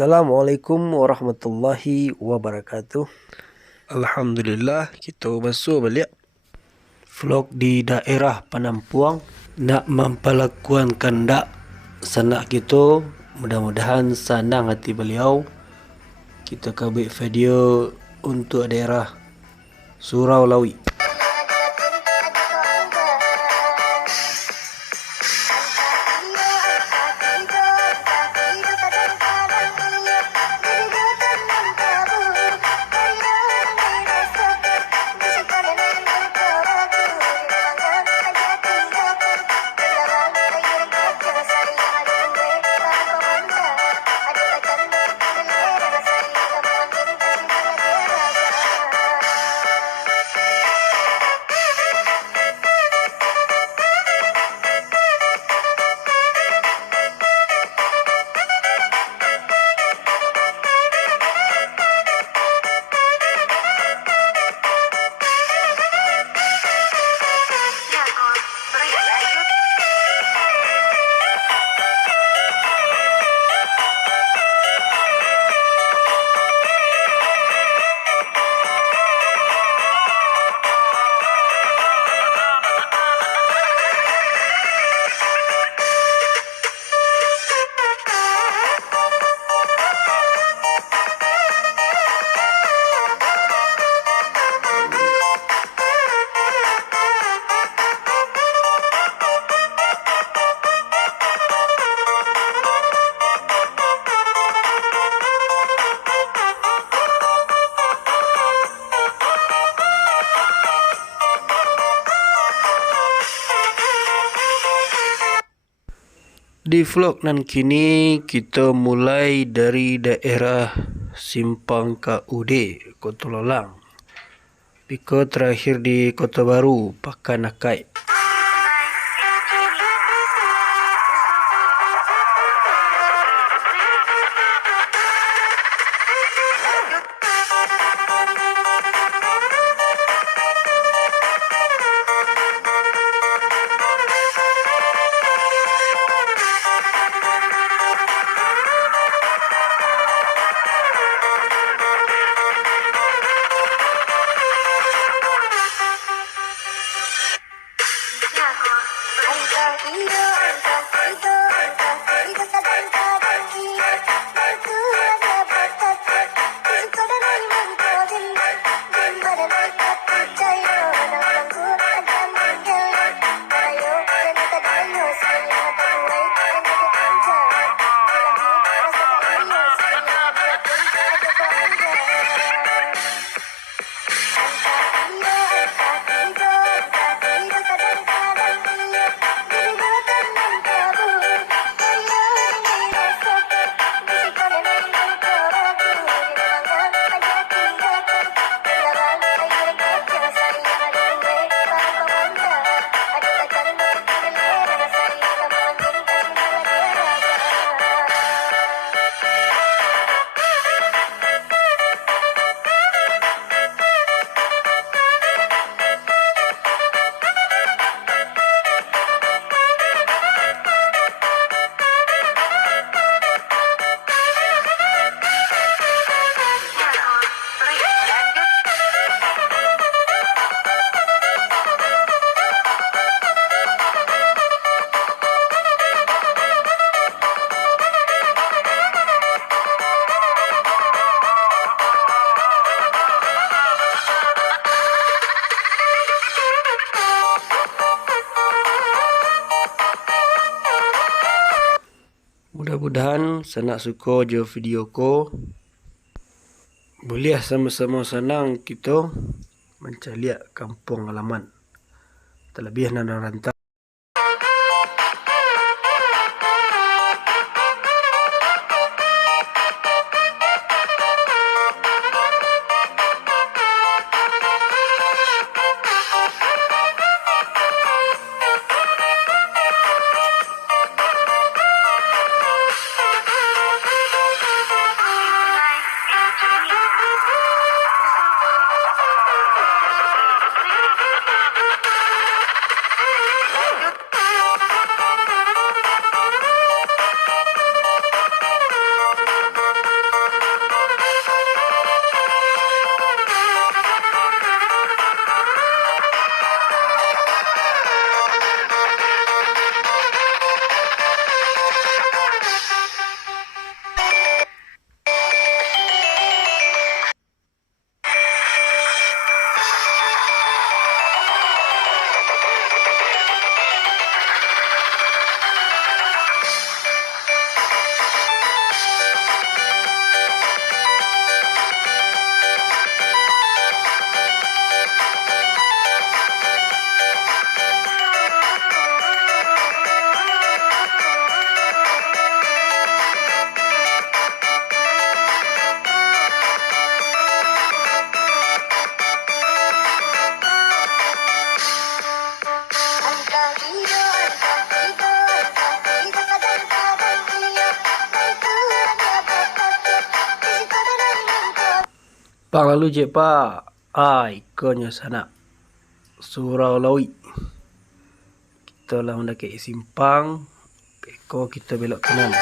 Assalamualaikum warahmatullahi wabarakatuh. Alhamdulillah kita masuk balik vlog di daerah Penampuang. Nak mempelakuan kandak sanak kita, mudah-mudahan senang hati beliau. Kita kabik video untuk daerah Surau Lawi. Di vlog nan kini kita mulai dari daerah Simpang KUD Kota Lolang. Pika terakhir di Kota Baru Pakan Akai. Mudah-mudahan sanak suka je video ko. Boleh sama-sama senang kita mencaliak kampung halaman. Terlebih nak rantau. Pang lalu je pak. Ikonnya sana. Surau Lawi. Kita lah mendaki simpang. Beko kita belok kanan.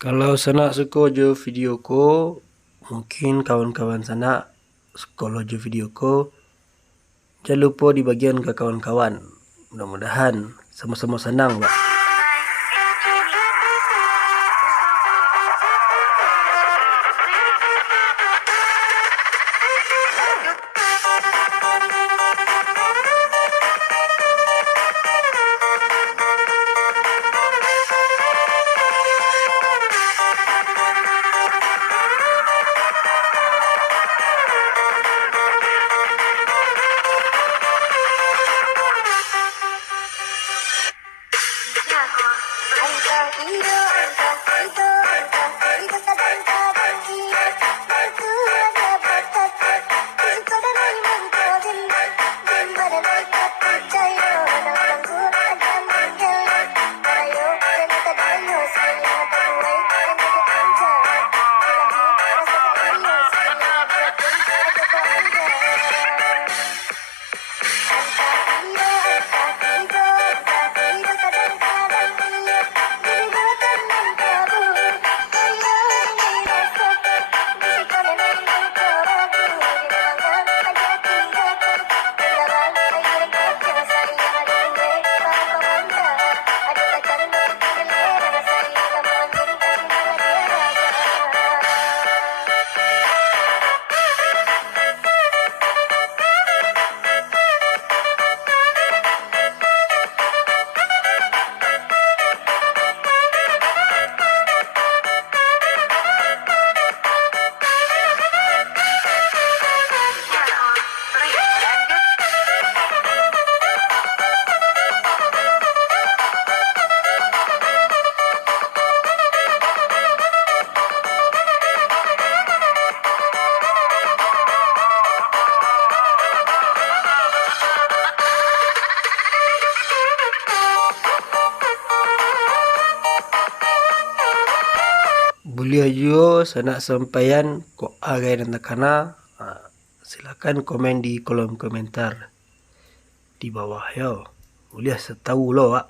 Kalau sana suka je video ko, mungkin kawan-kawan sana suka je video ko, jangan lupa dibagian ke kawan-kawan. Mudah-mudahan sama-sama senang, Pak. Boleh juga sanak sampaian ko agai dan takana. Silakan komen di kolom komentar di bawah ya. Boleh setahu lo, Pak.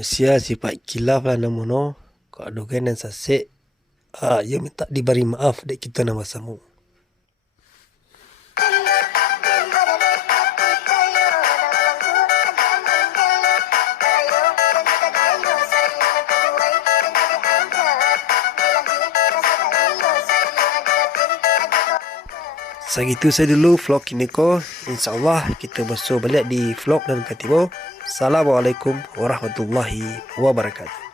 manusia sifat kilaf lah namun no. Kau adukan dan sasik. Ia minta diberi maaf dek kita nama samu. Segitu saya dulu vlog ini ko. InsyaAllah kita besok balik di vlog dan ketiba. Assalamualaikum warahmatullahi wabarakatuh.